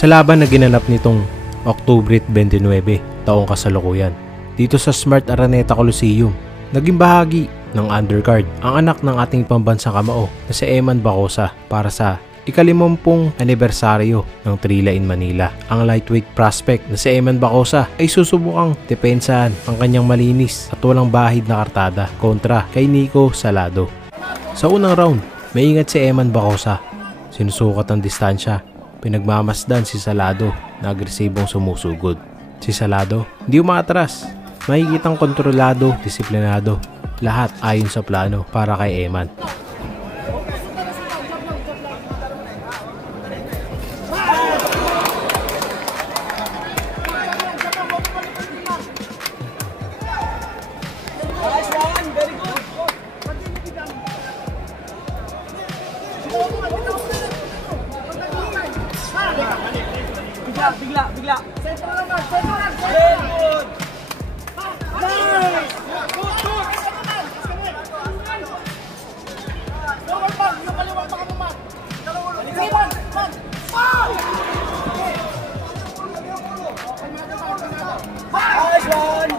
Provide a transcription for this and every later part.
sa laban na ginanap nitong Oktubre 29 taong kasalukuyan dito sa Smart Araneta Coliseum. Naging bahagi ng undercard ang anak ng ating pambansang kamao na si Eman Bacosa para sa ika-50 anibersaryo ng Trila in Manila. Ang lightweight prospect na si Eman Bacosa ay susubukang depensahan ang kanyang malinis at walang bahid na kartada kontra kay Nico Salado. Sa unang round, maingat si Eman Bacosa. Sinusukat ang distansya, pinagmamasdan si Salado na agresibong sumusugod. Si Salado hindi umaatras, makikitang kontrolado, disiplinado, lahat ayon sa plano para kay Eman. Bigla. Sentro naman. Very good. Nice. Good. Lower back, yung kaliwang baka naman. Man. Nice one.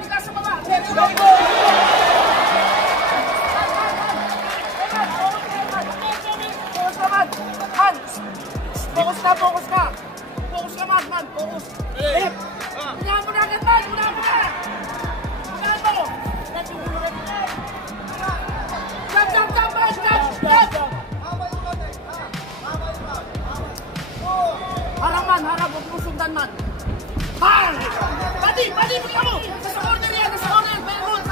Bigla sa baba. Very good. Focus ka. Focus naman, man. Focus. Left. Unahan mo na agad, man. Unahan mo. Jump, man. Jump. Harap, man. Huwag mo sundan, man. Man! Pati, bigla mo. Nasa corner yan. Very good.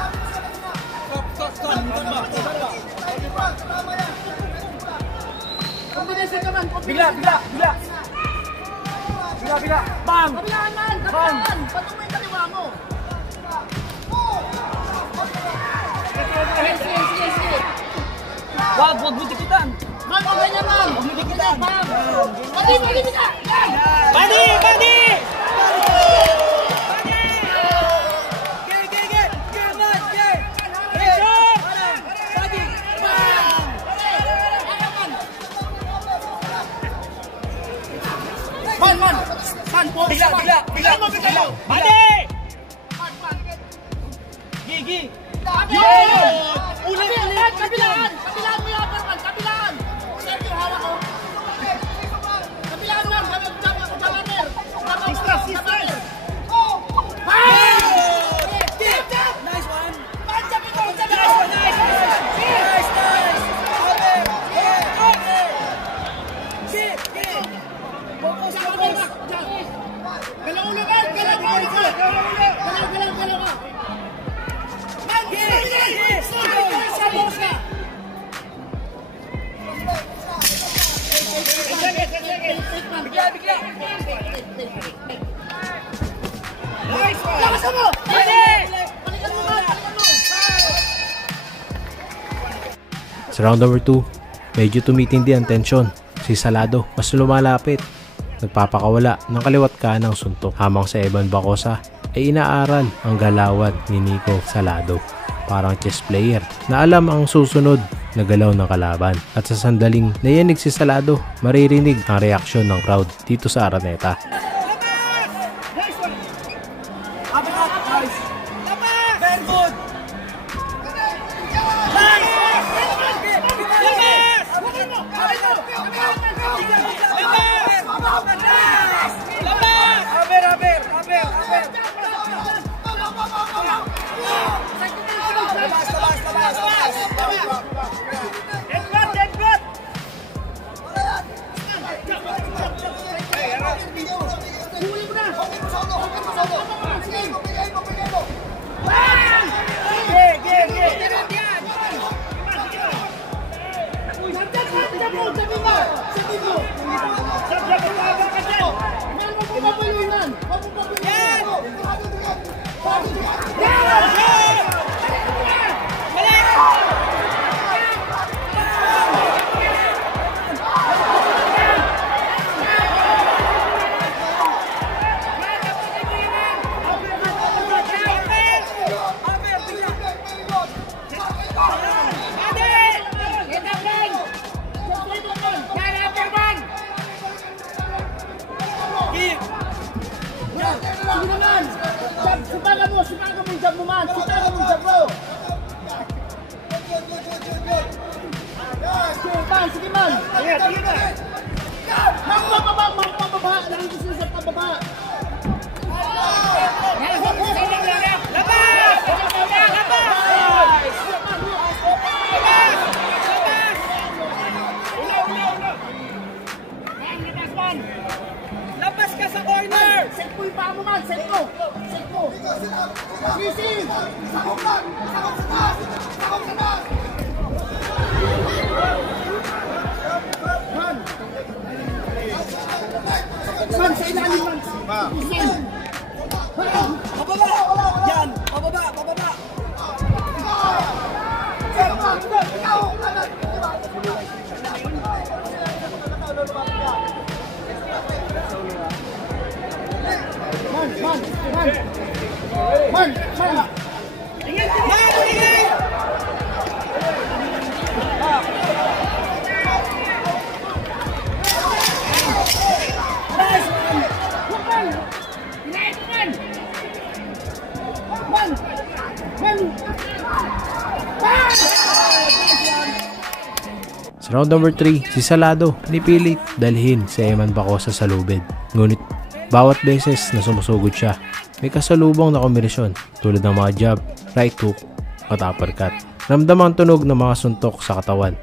Combination ka, man. Bigla. Bang! Kabilaan, man! Patuloy yung kaliwa mo! Sige! Wag mo dikitan! Man, okay niya, man! Wag mo dikitan! Pati! Yan! Pati! Bigla! Mati! Gigi! Ulit! Kabilaan mo yung upper man! Kabilaan! Sergio, hawak ko! Kabilaan man! Balamer! Sister! Nice one! Sa round number 2, medyo tumitindi ang tensyon. Si Salado mas lumalapit, nagpapakawala ng kaliwat kanang suntok, habang sa Eman Bacosa ay inaaral ang galawan ni Nico Salado. Parang chess player na alam ang susunod na galaw ng kalaban, at sa sandaling nayanig si Salado, maririnig ang reaksyon ng crowd dito sa Araneta. Very good. sige naman. Sipagan mo yung jab mo man. Sipagan mo yung jab mo. Sige man. Sige man. Mambaba. Nandito sila sa pababa. Labas ka sa corner! Set mo yung paa mo man. Set mo. Sisi. Sakop lang. Sakop sa taas. Man, sa ilalim man. Pababa! Yan! Pababa! Man. Sa round number 3, si Salado pinipilit dalhin si Eman Bacosa sa lubid. Ngunit bawat beses na sumusugod siya, may kasalubong na kombinasyon tulad ng mga jab, right hook at uppercut. Ramdam ang tunog ng mga suntok sa katawan.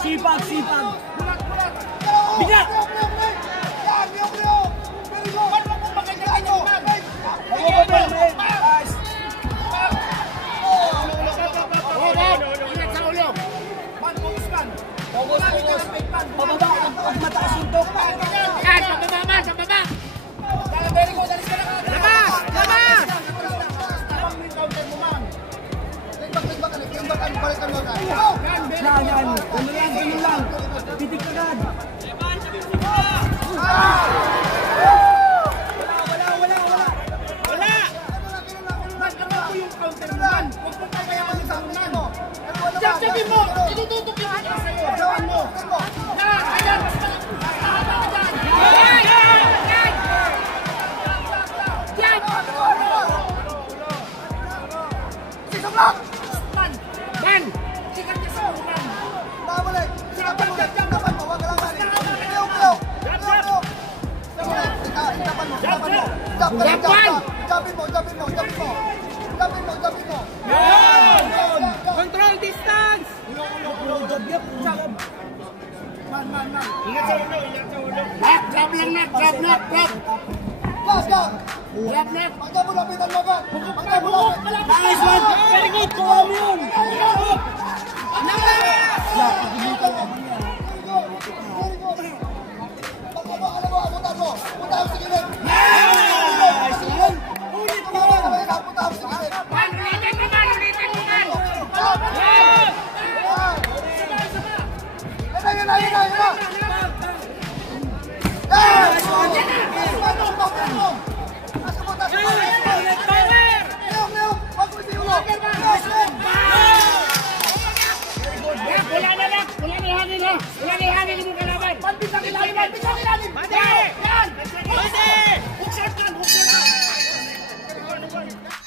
Sipag! Bigla! Pababa! Ang mataas yung tok! Yan, sa baba! Very good, alis ka na ka! Labas! Yan! Ganun lang! Titik agad! Wala! Magkakaroon ko yung counter man! Huwag mo pabayaan yung tahunan! Sabi mo! Itututok yung hata sa'yo! Gawin mo! Ayan! Mahaba ka dyan! Yan! Sisabak! Man! Sikat ka sa ulan! Control distance! Grab lang na! Grab! Nice one! Very good! Kuha mo yun!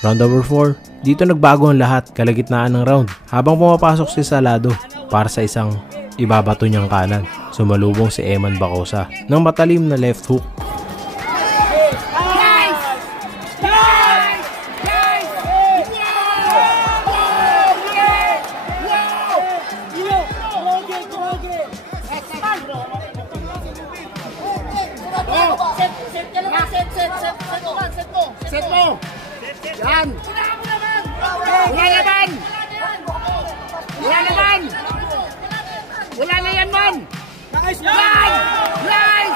Round number 4, dito nagbago ang lahat kalagitnaan ng round habang pumapasok si Salado para sa isang ibabato niyang kanan. Sumalubong si Eman Bacosa ng matalim na left hook. Set mo! Yan! Wala na yan, man! Nice one! Nice!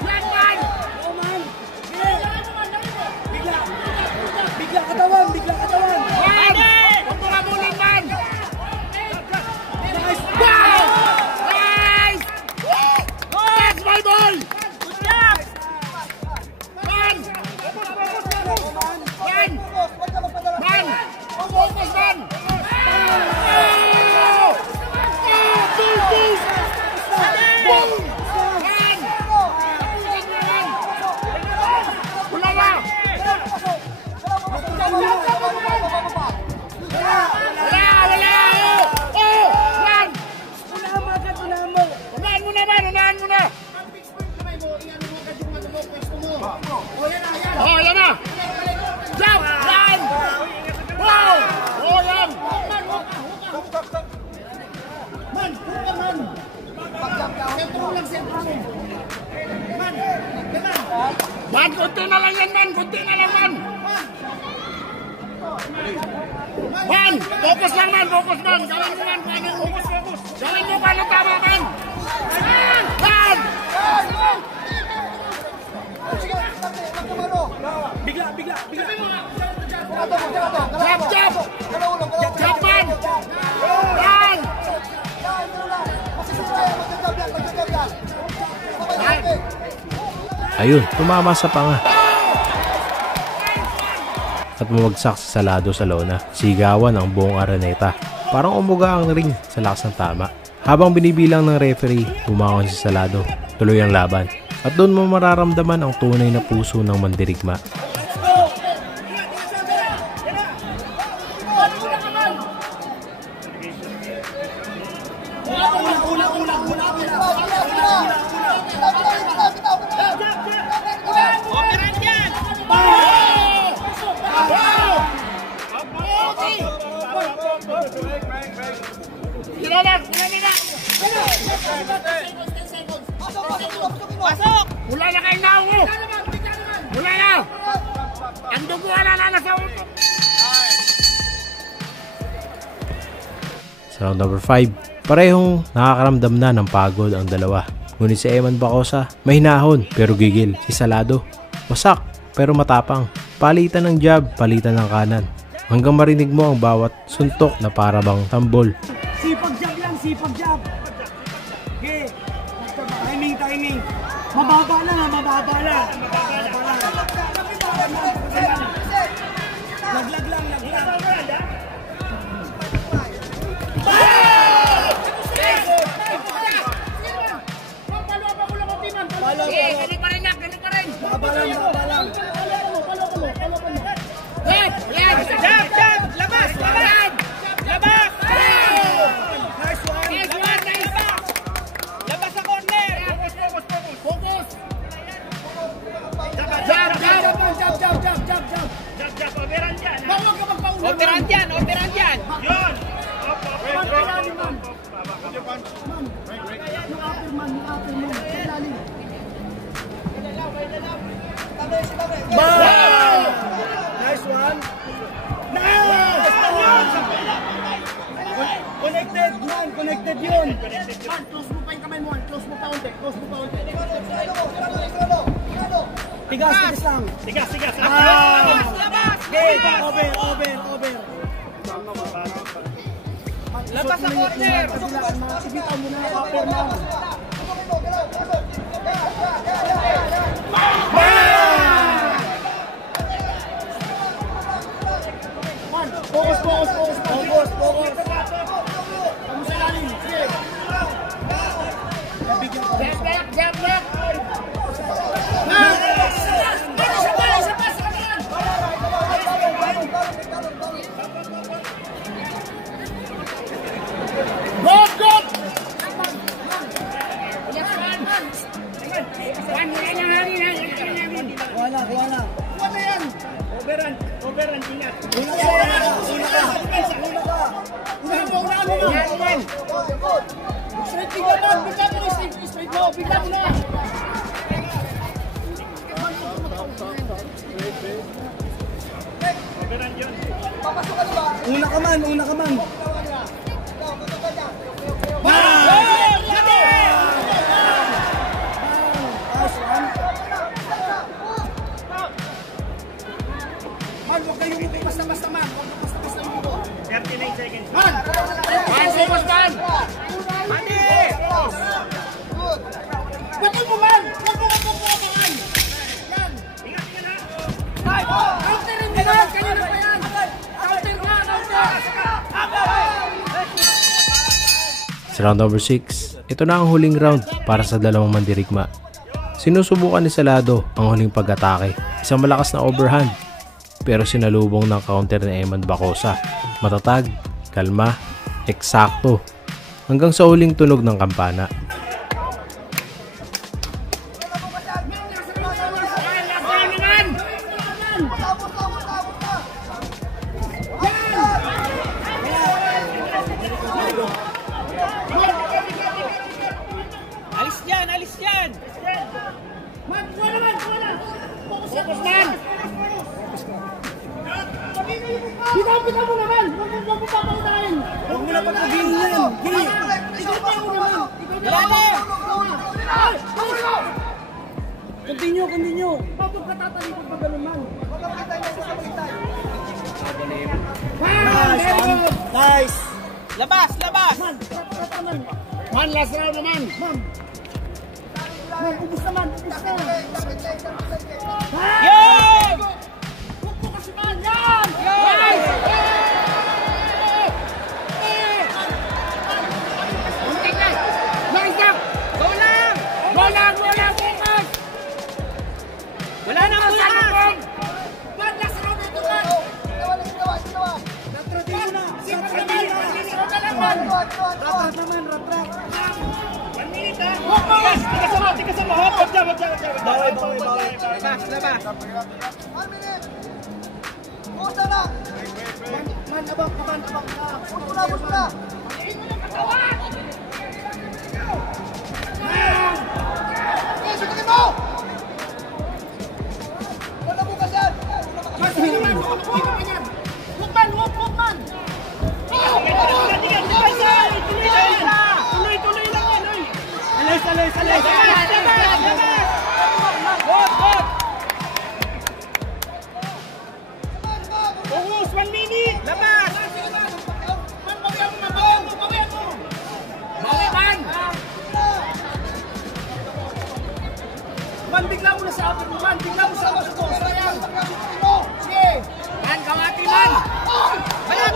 Yan, man! Bigla katawan! Man! Huwag mo kamunin, man! Nice! Nice! That's my boy! Good job! Man! Man! Focus, man! Oh! Sentro lang, sentro mo. Man, kunti na lang yan, man. Kunti na lang, man. Man, focus lang, man. Focus, man. Gawin mo, man. Gawin mo, paano tama, man. Man! Bigla. Jab, jab! Jab, man! Man! Ayun, tumama sa panga. At bumagsak si Salado sa lona. Sigawan ang buong Araneta. Parang umuga ang ring sa lakas ng tama. Habang binibilang ng referee, bumangon si Salado. Tuloy ang laban. At doon mo mararamdaman ang tunay na puso ng mandirigma. Pasok! Wala na kayo naungo! Wala na! Ang dugo wala na nasa ulo! Sa round number 5, parehong nakakaramdam na ng pagod ang dalawa. Ngunit si Eman Bacosa, mahinahon pero gigil. Si Salado, wasak pero matapang. Palitan ng jab, palitan ng kanan. Hanggang marinig mo ang bawat suntok na para bang tambol. Sipag jab. Okay. Timing. Mababa lang. Laglag lang. Ganun pa rin. Baba lang. Jab! Labas! Labas! Nice one. Labas sa corner! Focus! Jab! Operan dyan! Yun! Nice one. Connected yun. Man, close mo pa yung kamay mo. Close mo pa unti. Tigas lang. Tigas! Labas! Okay, over. Labas sa corner! Mga sibitaw mo na upper na. Focus. Jab! Go! Wala. Ano yan? Overrun, ingat. Unahan mo. Straight bigla mo. Bigla mo na. Una ka man. Man, huwag kayong hindi basta-basta, man. Huwag basta-basta mo ko. 39 seconds. Man! Focus, man! Mani! Bakit mo, man! Huwag mo kapapakan! Yan! Ingat na! Counterin mo na! Kanina pa yan! Counter! Sa round number 6, ito na ang huling round para sa dalawang mandirigma. Sinusubukan ni Salado ang huling pag-atake. Isang malakas na overhand, pero sinalubong ng counter ni Eman Bacosa. Matatag, kalma, eksakto, hanggang sa huling tunog ng kampana. Alis yan, alis yan! Man, kuha naman, kuha na! Focus man! Bitaw mo naman! Huwag mo papaunahin! Huwag mo na pagpagin yan! Ikaw mo naman! Wala na! Ay! Continue! Bakit ka tatalikod pa ganun, man? Nice, man! Nice! Labas! Man, man, last round naman! Man, ubus naman! Yan! Huwag mo kasi man! Yan! Nice! Nice up! Go lang! Focus! Wala na ang Man, last round ito, man! Tika sa lahat! Bawal! Labas! Man, abang ka. Man, sige man, huwag man! Tuloy lang yan! Alis! Good! Focus! 1 minute! Labas! Man, bawian mo! Bawi, man! Man, bigla mo na sa akin mo, man! Bigla mo sa akin mo! Sayang! Sige! Man, kawati, man! Wala!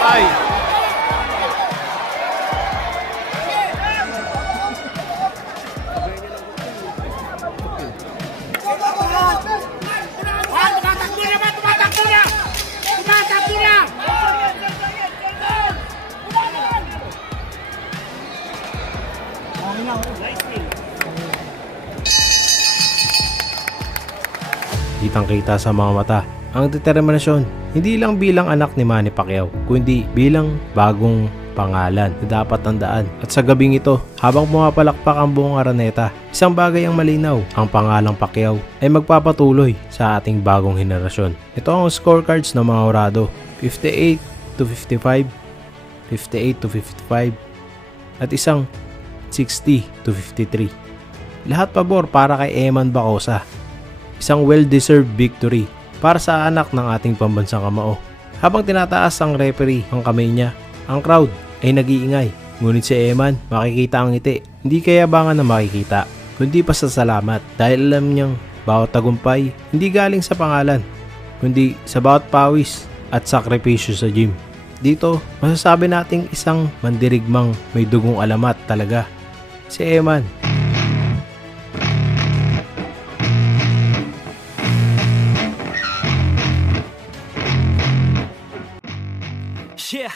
Ay! Man, tumatakbo na! Kitang-kita sa mga mata ang determinasyon, hindi lang bilang anak ni Manny Pacquiao, kundi bilang bagong pangalan na dapat tandaan. At sa gabing ito, habang pumapalakpak ang buong Araneta, isang bagay ang malinaw, ang pangalang Pacquiao ay magpapatuloy sa ating bagong henerasyon. Ito ang scorecards ng mga Horado, 58-55, 58-55, at isang 60-53. Lahat pabor para kay Eman Bacosa. Isang well-deserved victory para sa anak ng ating pambansang kamao. Habang tinataas ang referee ang kamay niya, ang crowd ay nag-iingay. Ngunit si Eman, makikita ang ngiti. Hindi kayabangan na makikita, kundi pasasalamat dahil alam niyang bawat tagumpay hindi galing sa pangalan, kundi sa bawat pawis at sakripisyo sa gym. Dito, masasabi nating isang mandirigmang may dugong alamat talaga, si Eman. Yeah,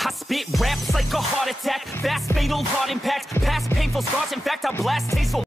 I spit raps like a heart attack, fast fatal heart impact, past painful scars, in fact I blast tasteful